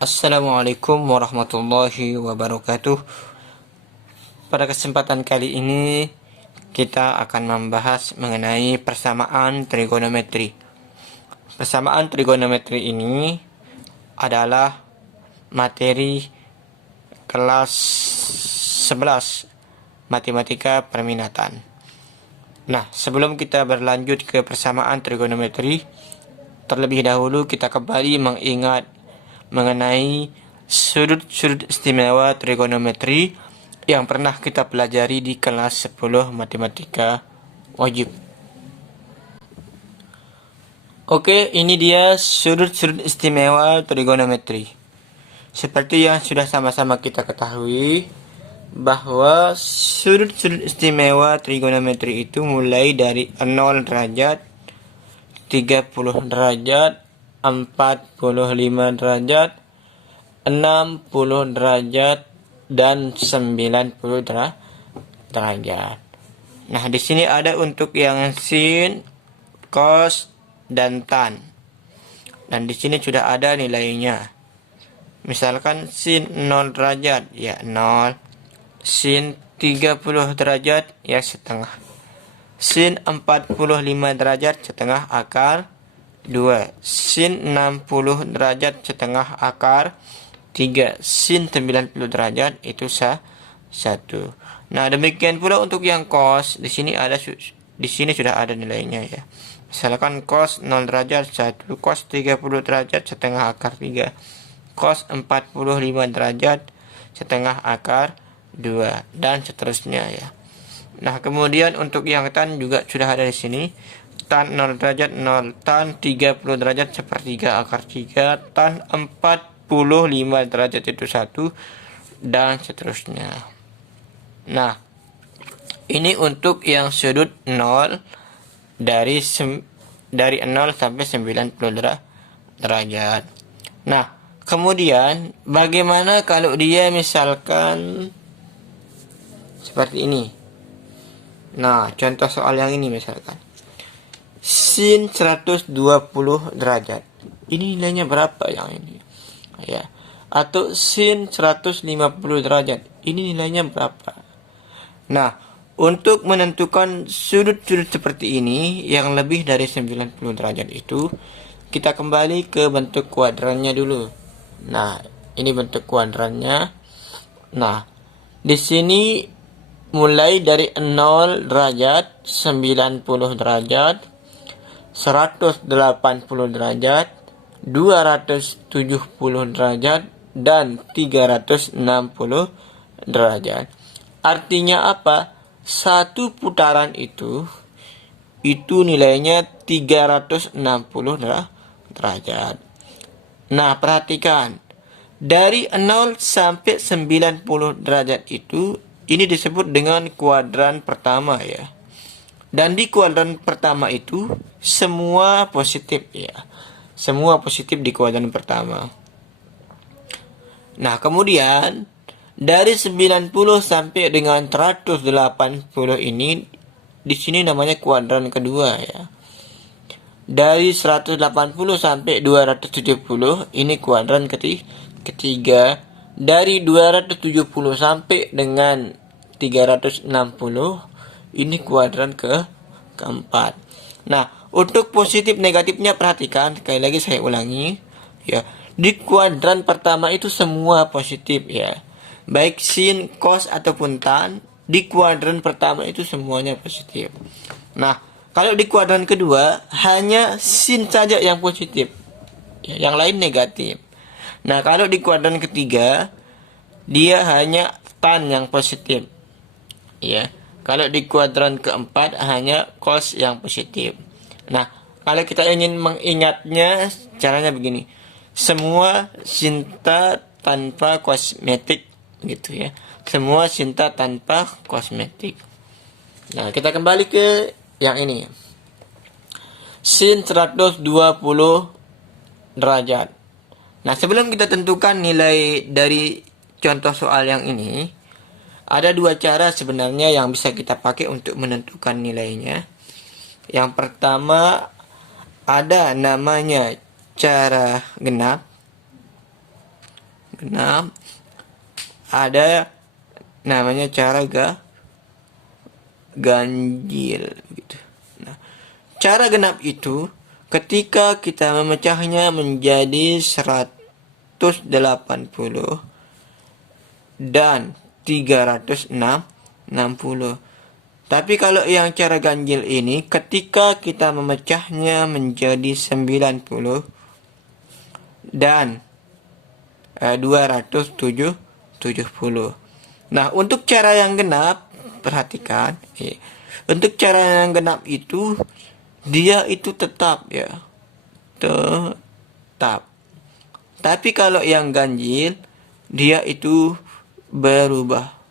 Assalamualaikum warahmatullahi wabarakatuh. Pada kesempatan kali ini kita akan membahas mengenai persamaan trigonometri. Persamaan trigonometri ini adalah materi kelas 11 Matematika Perminatan. Nah, sebelum kita berlanjut ke persamaan trigonometri, terlebih dahulu kita kembali mengingat mengenai sudut-sudut istimewa trigonometri yang pernah kita pelajari di kelas 10 matematika wajib. Oke, ini dia sudut-sudut istimewa trigonometri. Seperti yang sudah sama-sama kita ketahui, bahwa sudut-sudut istimewa trigonometri itu mulai dari 0 derajat, 30 derajat, 45 derajat, 60 derajat, dan 90 derajat. Nah, di sini ada untuk yang sin, cos, dan tan. Dan di sini sudah ada nilainya. Misalkan sin 0 derajat, ya 0. Sin 30 derajat, ya setengah. Sin 45 derajat, setengah akar 2. Sin 60 derajat, setengah akar 3. Sin 90 derajat, itu 1. Nah, demikian pula untuk yang cos. Di sini sudah ada nilainya ya. Misalkan cos 0 derajat 1, cos 30 derajat setengah akar 3, cos 45 derajat setengah akar 2, dan seterusnya ya. Nah, kemudian untuk yang tan juga sudah ada di sini. Tan 0 derajat 0, tan 30 derajat sepertiga akar 3, tan 45 derajat itu 1, dan seterusnya. Nah, ini untuk yang sudut 0 dari 0 sampai 90 derajat. Nah, kemudian bagaimana kalau dia misalkan seperti ini? Nah, contoh soal yang ini misalkan. Sin 120 derajat. Ini nilainya berapa yang ini? Ya. Atau sin 150 derajat. Ini nilainya berapa? Nah, untuk menentukan sudut-sudut seperti ini yang lebih dari 90 derajat itu, kita kembali ke bentuk kuadrannya dulu. Nah, ini bentuk kuadrannya. Nah, di sini mulai dari 0 derajat, 90 derajat, 180 derajat, 270 derajat, dan 360 derajat. Artinya apa? Satu putaran itu nilainya 360 derajat. Nah, perhatikan. Dari 0 sampai 90 derajat itu, ini disebut dengan kuadran pertama ya. Dan di kuadran pertama itu semua positif ya. Semua positif di kuadran pertama. Nah, kemudian dari 90 sampai dengan 180 ini di sini namanya kuadran kedua ya. Dari 180 sampai 270 ini kuadran ketiga. Dari 270 sampai dengan 360 ini kuadran keempat. Nah, untuk positif negatifnya perhatikan, sekali lagi saya ulangi ya. Di kuadran pertama itu semua positif ya. Baik sin, cos ataupun tan, di kuadran pertama itu semuanya positif. Nah, kalau di kuadran kedua hanya sin saja yang positif. Ya, yang lain negatif. Nah, kalau di kuadran ketiga dia hanya tan yang positif. Ya. Kalau di kuadran keempat hanya cos yang positif. Nah, kalau kita ingin mengingatnya caranya begini. Semua sinta tanpa kosmetik gitu ya. Semua cinta tanpa kosmetik. Nah, kita kembali ke yang ini. Sin 120 derajat. Nah, sebelum kita tentukan nilai dari contoh soal yang ini, ada dua cara sebenarnya yang bisa kita pakai untuk menentukan nilainya. Yang pertama ada namanya cara genap. genap, ada namanya cara ganjil begitu. Nah, cara genap itu ketika kita memecahnya menjadi 180 dan 360. Tapi kalau yang cara ganjil ini ketika kita memecahnya menjadi 90 dan 270. Nah, untuk cara yang genap, perhatikan, untuk cara yang genap itu dia itu tetap ya. Tetap. Tapi kalau yang ganjil dia itu berubah.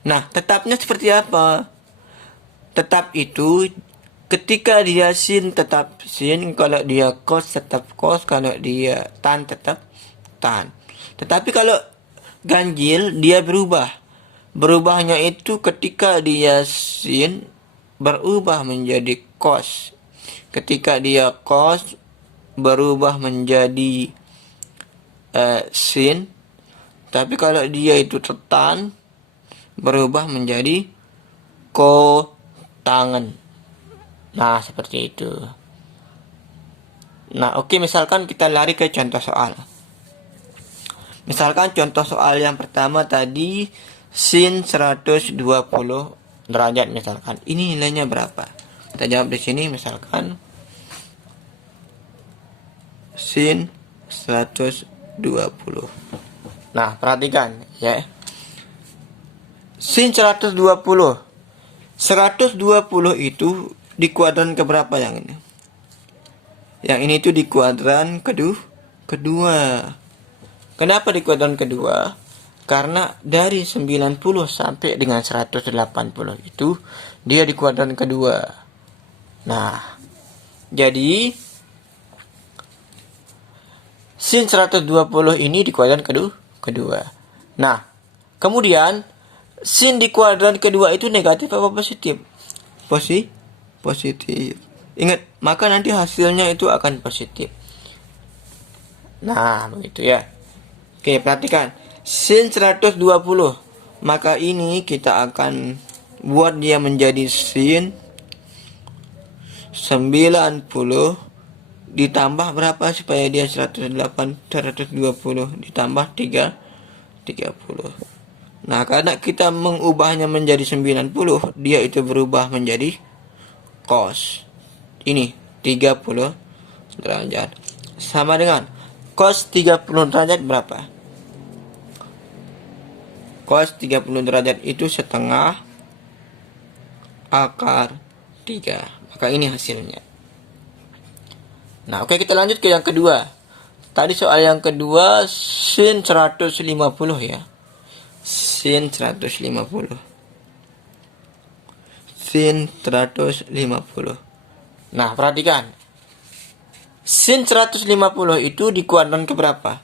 Nah, tetapnya seperti apa? Tetap itu ketika dia sin tetap sin, kalau dia kos tetap kos, kalau dia tan tetap tan. Tetapi kalau ganjil dia berubah. Berubahnya itu ketika dia sin berubah menjadi kos. Ketika dia kos berubah menjadi sin. Tapi kalau dia itu tan berubah menjadi tangan. Nah, seperti itu. Nah, oke, misalkan kita lari ke contoh soal. Misalkan contoh soal yang pertama tadi sin 120 derajat misalkan. Ini nilainya berapa? Kita jawab di sini misalkan sin 120. Nah, perhatikan ya. Sin 120. 120 itu di kuadran keberapa yang ini? Yang ini tuh di kuadran kedua. Kenapa di kuadran kedua? Karena dari 90 sampai dengan 180 itu dia di kuadran kedua. Nah, jadi sin 120 ini di kuadran kedua. Nah, kemudian sin di kuadran kedua itu negatif apa positif? Positif. Ingat, maka nanti hasilnya itu akan positif. Nah, begitu ya. Oke, perhatikan. Sin 120. Maka ini kita akan buat dia menjadi sin 90 ditambah berapa supaya dia 120 ditambah 30. Nah, karena kita mengubahnya menjadi 90, dia itu berubah menjadi cos. Ini 30 derajat. Sama dengan cos 30 derajat berapa? Cos 30 derajat itu setengah akar 3. Maka ini hasilnya. Nah, oke, kita lanjut ke yang kedua. Tadi soal yang kedua sin 150 ya. Sin 150. Sin 150. Nah, perhatikan. Sin 150 itu di kuadran keberapa?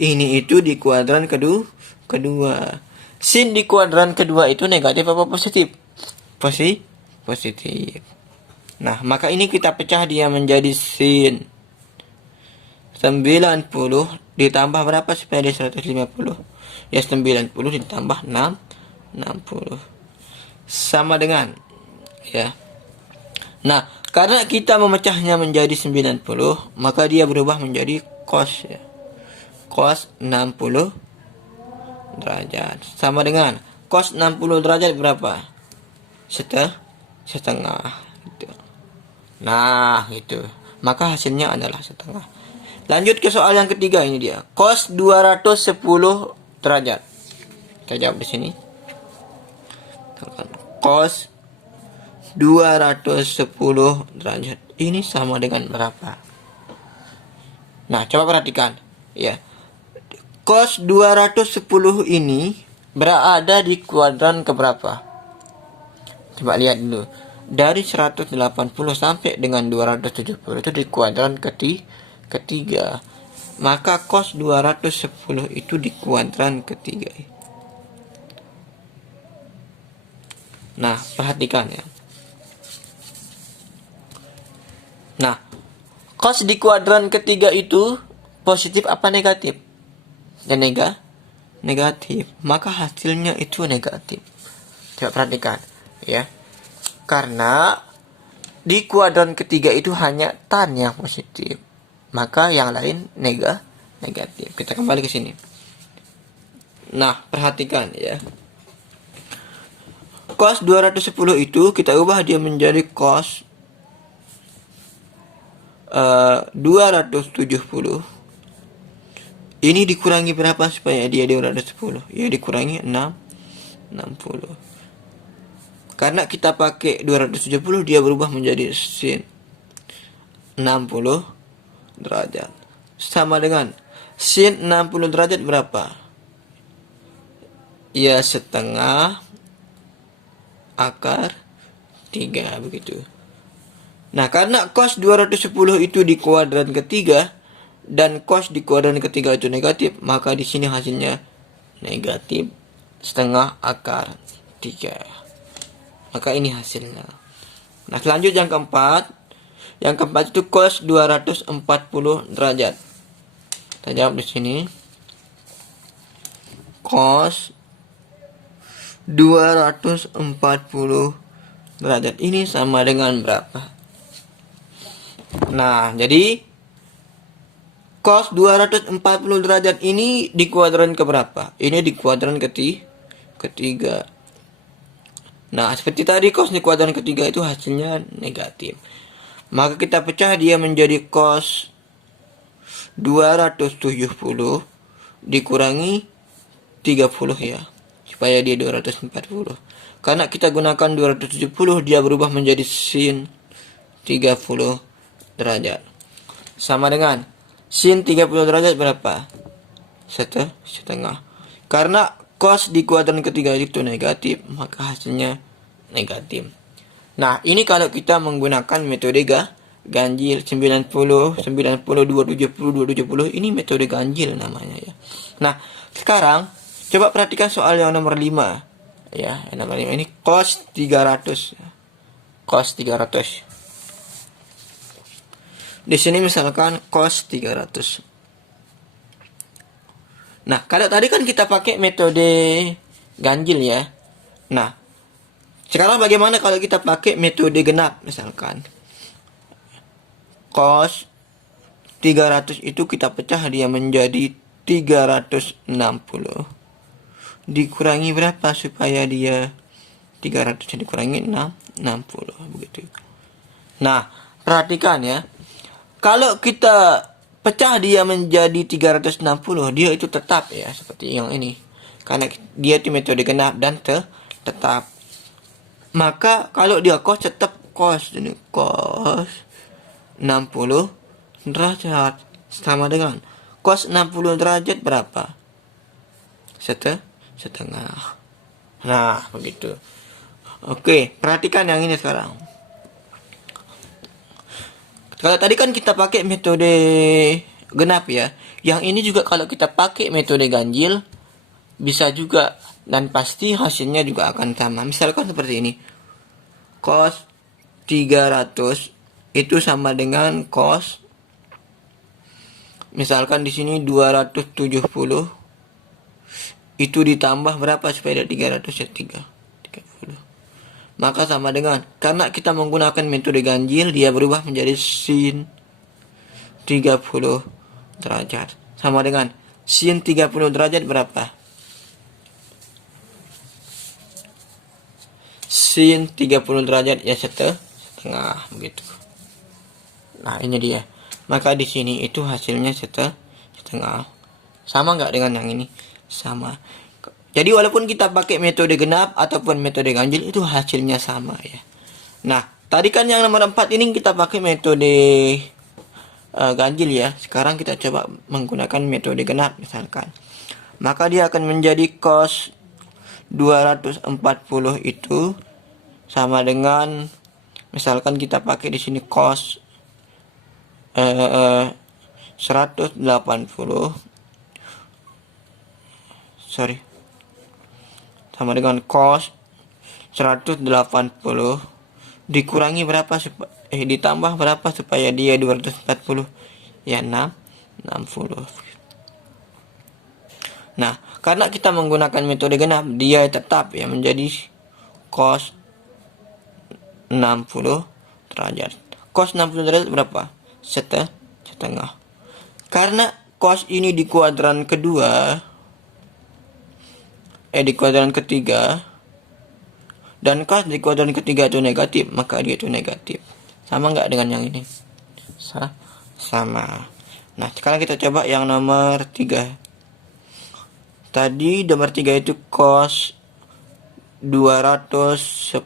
Ini itu di kuadran kedua. Sin di kuadran kedua itu negatif apa positif? Positif. Nah, maka ini kita pecah dia menjadi sin 90 ditambah berapa supaya dia 150? Ya 90 ditambah 60. Sama dengan ya. Nah, karena kita memecahnya menjadi 90, maka dia berubah menjadi cos ya. Cos 60 derajat. Sama dengan cos 60 derajat berapa? Setengah gitu. Nah, gitu. Maka hasilnya adalah setengah. Lanjut ke soal yang ketiga, ini dia. Cos 210 derajat. Kita jawab di sini. Cos 210 derajat. Ini sama dengan berapa? Nah, coba perhatikan. Ya. Cos 210 ini berada di kuadran keberapa? Coba lihat dulu. Dari 180 sampai dengan 270 itu di kuadran ketiga. Maka cos 210 itu di kuadran ketiga. Nah, perhatikan ya. Nah, Cos di kuadran ketiga itu positif apa negatif? Dan negatif. Maka hasilnya itu negatif. Coba perhatikan ya. Karena di kuadran ketiga itu hanya tan yang positif. Maka yang lain negatif. Kita kembali ke sini. Nah, perhatikan ya. Cos 210 itu kita ubah dia menjadi cos 270. Ini dikurangi berapa supaya dia 210? Ya dikurangi 60. Karena kita pakai 270 dia berubah menjadi sin 60 derajat. Sama dengan sin 60 derajat berapa? Ya setengah akar 3 begitu. Nah, karena cos 210 itu di kuadran ketiga dan cos di kuadran ketiga itu negatif, maka di sini hasilnya negatif setengah akar 3. Maka ini hasilnya. Nah, selanjutnya yang keempat. Yang keempat itu cos 240 derajat. Kita jawab di sini. Cos 240 derajat ini sama dengan berapa? Nah, jadi cos 240 derajat ini di kuadran keberapa? Ini di kuadran ketiga. Nah, seperti tadi cos di kuadran ketiga itu hasilnya negatif. Maka kita pecah dia menjadi cos 270 dikurangi 30 ya. Supaya dia 240. Karena kita gunakan 270 dia berubah menjadi sin 30 derajat. Sama dengan sin 30 derajat berapa? Setengah. Karena cos di kuadran ketiga itu negatif, maka hasilnya negatif. Nah, ini kalau kita menggunakan metode ganjil 90, 90, 270, 270. Ini metode ganjil namanya ya. Nah, sekarang coba perhatikan soal yang nomor 5. Ya, yang nomor 5 ini cos 300. Cos 300. Di sini misalkan cos 300. Nah, kalau tadi kan kita pakai metode ganjil ya. Nah, sekarang bagaimana kalau kita pakai metode genap misalkan? Cos 300 itu kita pecah dia menjadi 360. Dikurangi berapa supaya dia 300 dikurangi 60 begitu. Nah, perhatikan ya. Kalau kita pecah dia menjadi 360, dia itu tetap ya, seperti yang ini. Karena dia itu metode genap dan tetap. Maka kalau dia cos tetap cos, ini cos 60 derajat sama dengan cos 60 derajat berapa? Setengah. Nah, begitu. Oke, perhatikan yang ini sekarang. Kalau tadi kan kita pakai metode genap ya. Yang ini juga kalau kita pakai metode ganjil bisa juga dan pasti hasilnya juga akan sama. Misalkan seperti ini. Cos 300 itu sama dengan cos, misalkan di sini 270 itu ditambah berapa supaya ada 300 ya 30. Maka sama dengan, karena kita menggunakan metode ganjil, dia berubah menjadi sin 30 derajat. Sama dengan sin 30 derajat berapa? Sin 30 derajat ya setengah begitu. Nah, ini dia. Maka di sini itu hasilnya setengah. Sama nggak dengan yang ini? Sama. Jadi walaupun kita pakai metode genap ataupun metode ganjil itu hasilnya sama ya. Nah, tadi kan yang nomor 4 ini kita pakai metode ganjil ya. Sekarang kita coba menggunakan metode genap misalkan. Maka dia akan menjadi cos 240 itu sama dengan, misalkan kita pakai di sini cos 180 sama dengan cos 180 dikurangi berapa ditambah berapa supaya dia 240? Ya 60. Nah, karena kita menggunakan metode genap, dia tetap ya menjadi cos 60 derajat. Cos 60 derajat berapa? Setengah. Karena cos ini di kuadran kedua, di kuadran ketiga, dan cos di kuadran ketiga itu negatif, maka dia itu negatif. Sama nggak dengan yang ini? Sama. Nah, sekarang kita coba yang nomor 3. Tadi nomor 3 itu cos 210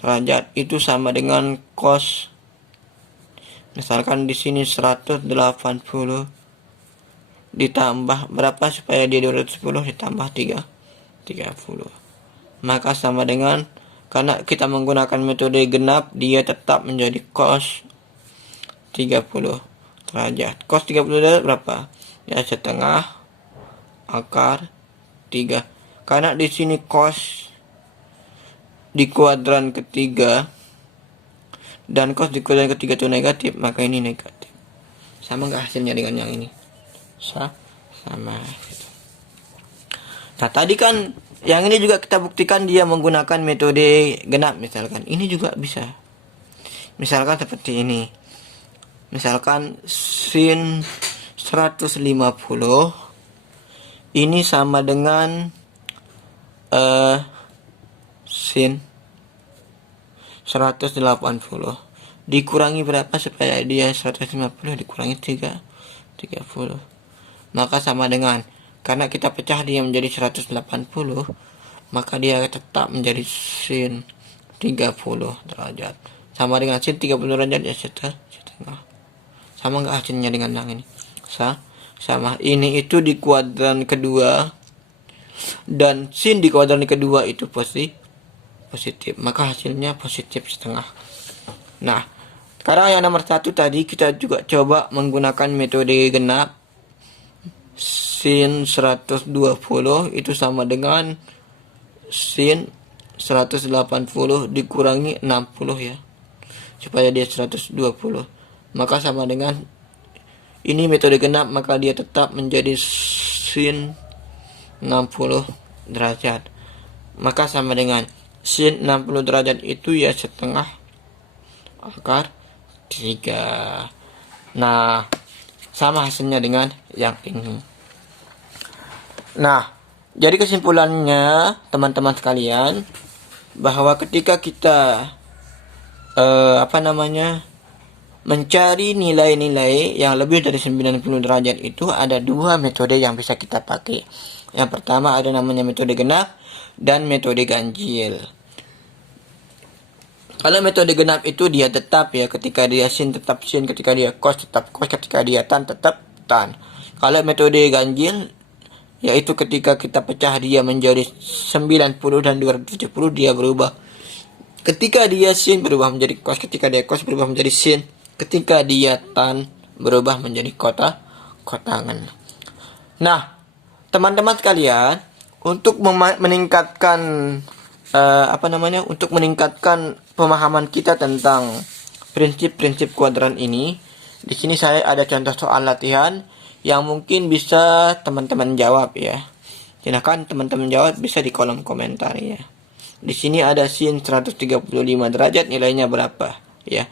derajat itu sama dengan cos, misalkan di sini 180 ditambah berapa supaya dia 210 ditambah 30. Maka sama dengan, karena kita menggunakan metode genap, dia tetap menjadi cos 30 derajat. Cos 30 derajat berapa? Ya setengah akar 3. Karena di sini cos di kuadran ketiga dan cos di kuadran ketiga itu negatif, maka ini negatif. Sama nggak hasilnya dengan yang ini? Sama. Nah, tadi kan yang ini juga kita buktikan dia menggunakan metode genap, misalkan. Ini juga bisa. Misalkan seperti ini. Misalkan sin 150 ini sama dengan sin 180 dikurangi berapa supaya dia 150 dikurangi 30, maka sama dengan, karena kita pecah dia menjadi 180, maka dia tetap menjadi sin 30 derajat. Sama dengan sin 30 derajat ya setengah. Sama nggak hasilnya dengan yang ini? Sama. Ini itu di kuadran kedua, dan sin di kuadran kedua itu positif, maka hasilnya positif setengah. Nah, sekarang yang nomor 1 tadi kita juga coba menggunakan metode genap. Sin 120 itu sama dengan sin 180 dikurangi 60 ya, supaya dia 120. Maka sama dengan ini metode genap, maka dia tetap menjadi sin 60 derajat. Maka sama dengan sin 60 derajat itu ya setengah akar 3. Nah, sama hasilnya dengan yang ini. Nah, jadi kesimpulannya teman-teman sekalian, bahwa ketika kita mencari nilai-nilai yang lebih dari 90 derajat itu ada 2 metode yang bisa kita pakai. Yang pertama ada namanya metode genap dan metode ganjil. Kalau metode genap itu dia tetap ya, ketika dia sin tetap sin, ketika dia cos tetap cos, ketika dia tan tetap tan. Kalau metode ganjil yaitu ketika kita pecah dia menjadi 90 dan 270 dia berubah. Ketika dia sin berubah menjadi cos, ketika dia cos berubah menjadi sin, ketika dia tan berubah menjadi kotangan. Nah, teman-teman sekalian, untuk meningkatkan untuk meningkatkan pemahaman kita tentang prinsip-prinsip kuadran ini, di sini saya ada contoh soal latihan yang mungkin bisa teman-teman jawab ya. Silakan teman-teman jawab, bisa di kolom komentar ya. Di sini ada sin 135 derajat, nilainya berapa ya.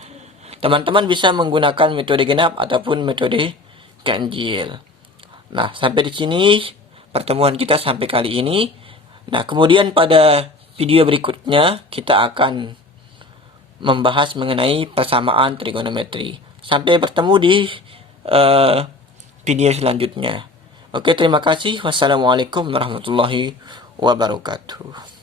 Teman-teman bisa menggunakan metode genap ataupun metode ganjil. Nah, sampai di sini pertemuan kita sampai kali ini. Nah, kemudian pada video berikutnya kita akan membahas mengenai persamaan trigonometri. Sampai bertemu di video selanjutnya. Oke, terima kasih. Wassalamualaikum warahmatullahi wabarakatuh.